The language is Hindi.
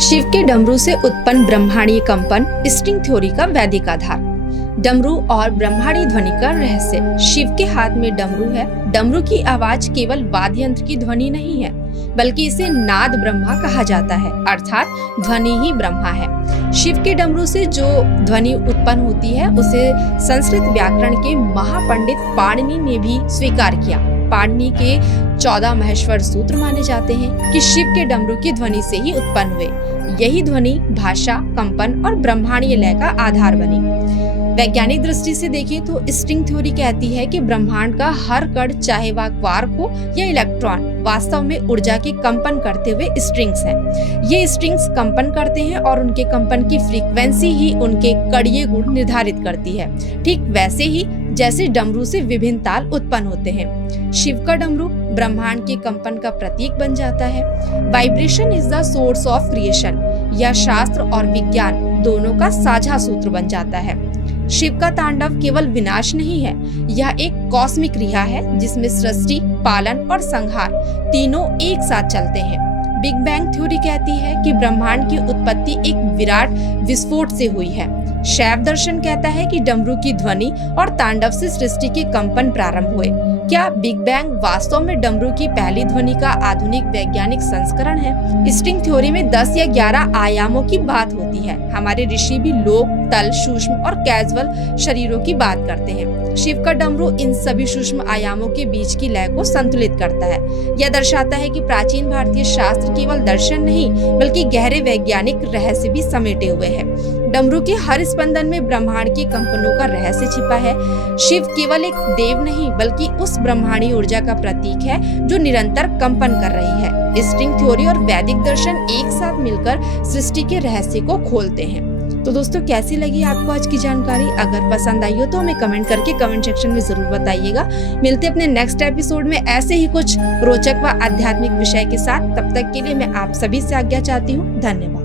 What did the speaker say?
शिव के डमरू से उत्पन्न ब्रह्मांडीय कंपन, स्ट्रिंग थ्योरी का वैदिक आधार। डमरू और ब्रह्मांडीय ध्वनि का रहस्य। शिव के हाथ में डमरू है। डमरू की आवाज केवल वाद्य यंत्र की ध्वनि नहीं है, बल्कि इसे नाद ब्रह्मा कहा जाता है, अर्थात ध्वनि ही ब्रह्मा है। शिव के डमरू से जो ध्वनि उत्पन्न होती है उसे संस्कृत व्याकरण के महापंडित पाणिनि ने भी स्वीकार किया। पाणिनि के 14 महेश्वर सूत्र माने जाते हैं कि शिव के डमरू की ध्वनि से ही उत्पन्न हुए। यही ध्वनि भाषा, कंपन और ब्रह्मांडीय लय का आधार बनी। वैज्ञानिक दृष्टि से देखें तो स्ट्रिंग थ्योरी कहती है कि ब्रह्मांड का हर कण, चाहे वह क्वार्क हो या इलेक्ट्रॉन, वास्तव में ऊर्जा के कंपन करते हुए स्ट्रिंग्स हैं। ये स्ट्रिंग्स कंपन करते हैं और उनके कंपन की फ्रीक्वेंसी ही उनके कणीय गुण निर्धारित करती है। ठीक वैसे ही जैसे डमरू से विभिन्न ताल उत्पन्न होते हैं, शिव का डमरू ब्रह्मांड के कंपन का प्रतीक बन जाता है। Vibration is the source of creation, यह शास्त्र और विज्ञान दोनों का साझा सूत्र बन जाता है। शिव का तांडव केवल विनाश नहीं है, यह एक कॉस्मिक क्रिया है जिसमें सृष्टि, पालन और संहार तीनों एक साथ चलते हैं। बिग बैंग थ्योरी कहती है कि ब्रह्मांड की उत्पत्ति एक विराट विस्फोट से हुई है। शैव दर्शन कहता है कि डमरू की ध्वनि और तांडव से सृष्टि के कंपन प्रारंभ हुए। क्या बिग बैंग वास्तव में डमरू की पहली ध्वनि का आधुनिक वैज्ञानिक संस्करण है? स्ट्रिंग थ्योरी में 10 या 11 आयामों की बात होती है। हमारे ऋषि भी लोक, तल, सूक्ष्म और कैजुअल शरीरों की बात करते हैं। शिव का डमरू इन सभी सूक्ष्म आयामों के बीच की लय को संतुलित करता है। यह दर्शाता है कि प्राचीन भारतीय शास्त्र केवल दर्शन नहीं, बल्कि गहरे वैज्ञानिक रहस्य भी समेटे हुए हैं। डमरू के हर स्पंदन में ब्रह्मांड के कंपनों का रहस्य छिपा है। शिव केवल एक देव नहीं, बल्कि उस ब्रह्मांडीय ऊर्जा का प्रतीक है जो निरंतर कंपन कर रही है। स्ट्रिंग थ्योरी और वैदिक दर्शन एक साथ मिलकर सृष्टि के रहस्य को खोलते हैं। तो दोस्तों, कैसी लगी आपको आज की जानकारी? अगर पसंद आई हो तो हमें कमेंट करके कमेंट सेक्शन में जरूर बताइएगा। मिलते अपने नेक्स्ट एपिसोड में ऐसे ही कुछ रोचक व आध्यात्मिक विषय के साथ। तब तक के लिए मैं आप सभी से आज्ञा चाहती हूँ। धन्यवाद।